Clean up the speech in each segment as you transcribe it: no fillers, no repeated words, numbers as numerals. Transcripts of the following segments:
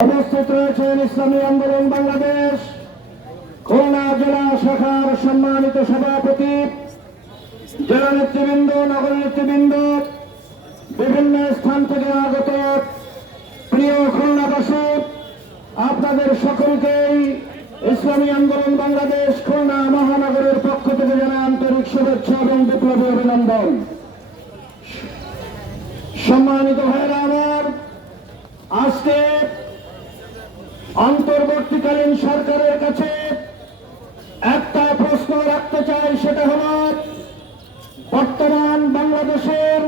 উপস্থিত রয়েছেন ইসলামী আন্দোলন বাংলাদেশ খুলনা জেলা শাখার সম্মানিত সভাপতি, জেলা নেতৃবৃন্দ, নগর নেতৃবৃন্দ, বিভিন্ন স্থান থেকে আগত প্রিয় খুলনাবাসী, আপনাদের সকলকেই ইসলামী আন্দোলন বাংলাদেশ খুলনা মহানগরের পক্ষ থেকে জানাই আন্তরিক শুভেচ্ছা এবং বিপ্লবী অভিনন্দন। সম্মানিত ভাইরা আমার, আজকে অন্তর্বর্তীকালীন সরকারের কাছে একটা প্রশ্ন রাখতে চাই, সেটা হল বর্তমান বাংলাদেশের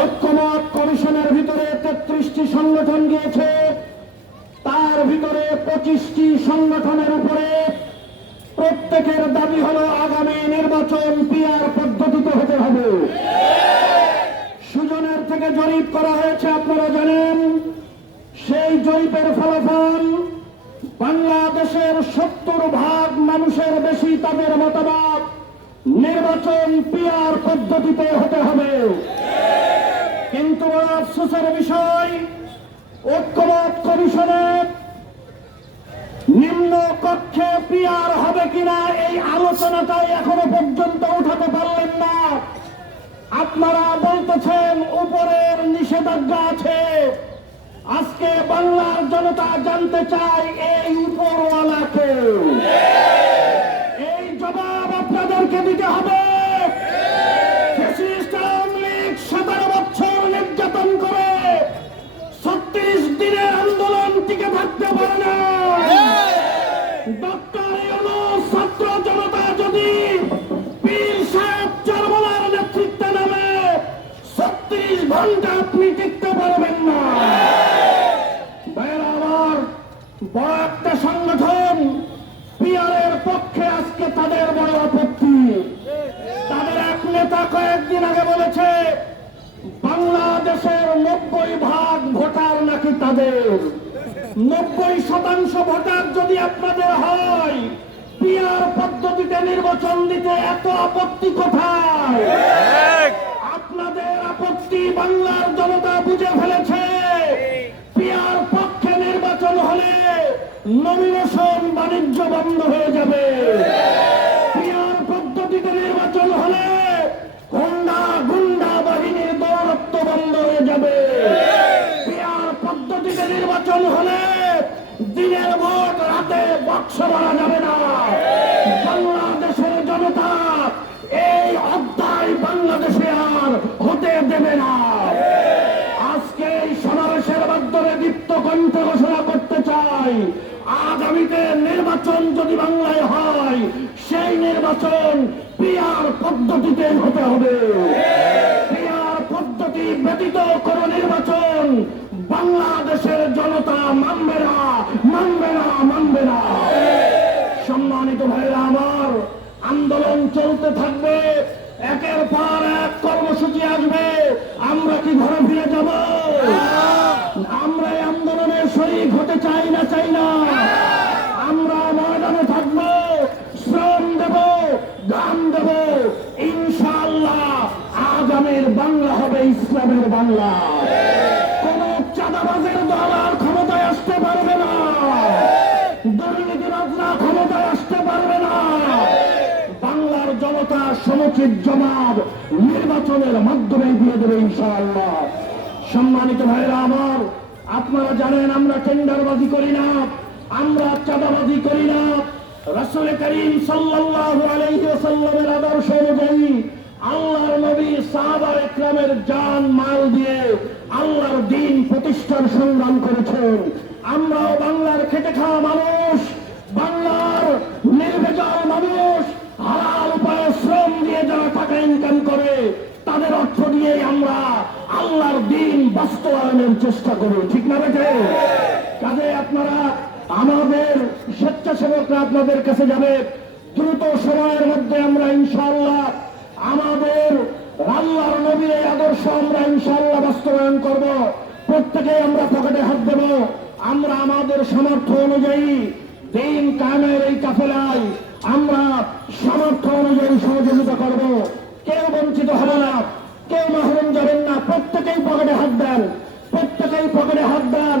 ঐক্যমত কমিশনের ভিতরে 33টি সংগঠন গিয়েছে, তার ভিতরে 25টি সংগঠনের উপরে প্রত্যেকের দাবি হল আগামী নির্বাচন পিআর পদ্ধতিতে হতে হবে। সুজনের থেকে জরিপ করা হয়েছে, আপনারা জানেন। সেই জরিপের ফলাফল বাংলাদেশের 70% মানুষের বেশি তাদের মতামত নির্বাচন পিআর পদ্ধতিতে হতে হবে। কিন্তু বড় আফসোসের বিষয়, ঐক্যমত কমিশনের নিম্ন কক্ষে পিআর হবে কিনা এই আলোচনাটাই এখনো পর্যন্ত উঠাতে পারলেন না। আপনারা বলতেছেন উপরের নিষেধাজ্ঞা আছে। আজকে বাংলার জনতা জানতে চায় এই উপরওয়ালাকে, এই জবাব আপনাদেরকে দিতে হবে। 17 বছর নির্যাতন করে 36 দিনের আন্দোলন টিকে থাকতে পারে না। ডক্টর ইউনূস ছাত্র জনতা যদি পীর সাহেব চরমনার নেতৃত্বে নামে 36 ঘন্টা আপনি টিকতে পারবেন না। বড় একটা সংগঠন পিআরের পক্ষে, আজকে তাদের বড় আপত্তি। তাদের এক নেতা কয়েকদিন আগে বলেছে বাংলাদেশের 90% ভোটার নাকি তাদের। 90% ভোটার যদি আপনাদের হয়, পিআর পদ্ধতিতে নির্বাচন দিতে এত আপত্তি কোথায়? আপনাদের আপত্তি বাংলার জনতা বুঝে ফেলেছে। পিআর পক্ষে নির্বাচন হলে নমিনেশন বাণিজ্য বন্ধ হয়ে যাবে। পিআর পদ্ধতিতে নির্বাচন হলে গুন্ডা বাহিনীর দৌরত্ব বন্ধ হয়ে যাবে। পিআর পদ্ধতিতে নির্বাচন হলে দিনের ভোট রাতে বাক্স মারা যাবে না। বাংলাদেশের জনতা এই অধ্যায় বাংলাদেশে আর হতে দেবে না। আজকে এই সমাবেশের মাধ্যমে দীপ্ত কণ্ঠে ঘোষণা করতে চাই, আগামীতে নির্বাচন যদি বাংলায় হয়, সেই নির্বাচন পিআর পদ্ধতিতে হতে হবে। পিআর পদ্ধতি ব্যতীত কোন নির্বাচন বাংলাদেশের জনতা মানবে না, মানবে না, মানবে না। সম্মানিত ভাইরা আমার, আন্দোলন চলতে থাকবে, একের পর এক কর্মসূচি আসবে। আমরা কি ঘরে ফিরে যাব? আমরা এই আন্দোলনে শরীক হতে চাই না, চাই না। আমরা ময়দানে থাকবো, শ্রম দেব, গান দেব। ইনশাআল্লাহ আগামীর বাংলা হবে ইসলামের বাংলা। কোন চাঁদাবাজের দল আর ক্ষমতায় আসতে পারবে না, দুর্নীতিবাজরা ক্ষমতায় আসতে পারবে না। বাংলার জনতা সমুচিত জবাব নির্বাচনের মাধ্যমে দিয়ে দেবে ইনশাআল্লাহ। সম্মানিত ভাইরা আমার, আপনারা জানেন আমরা টেন্ডারবাজি করি না, আমরা চাঁদাবাজি করি না। রাসূল করিম সাল্লাল্লাহু আলাইহি ওয়াসাল্লামের আদর্শ অনুযায়ী আল্লাহর নবী সাহাবা ইকরামের জান মাল দিয়ে আল্লাহর দ্বীন প্রতিষ্ঠার সংগ্রাম করেছেন। আমরাও বাংলার খেটে খাওয়া মানুষ, বাংলার নির্ভেজাল মানুষ, হালাল উপায়ে শ্রম দিয়ে যারা টাকা ইনকাম করে তাদের অর্থ দিয়ে আমরা আল্লাহর দ্বীন বাস্তবায়নের চেষ্টা করি, ঠিক না বেঠে? কাজে আপনারা, আমাদের স্বেচ্ছাসেবকরা আপনাদের কাছে যাবে। দ্রুত সময়ের মধ্যে আমরা ইনশাআল্লাহ আমাদের আল্লাহর নবীর এই আদর্শ আমরা ইনশাআল্লাহ বাস্তবায়ন করব। প্রত্যেকেই আমরা পকেটে হাত দেব। আমরা আমাদের সামর্থ্য অনুযায়ী দ্বীন কায়েমের এই কাফেলায় আমরা সামর্থ্য অনুযায়ী সহযোগিতা করব। কেউ বঞ্চিত হবে না, কেউ মাহরুম যাবেন না। প্রত্যেকেই পকেটে হাত দেন, প্রত্যেকেই পকেটে হাত দেন।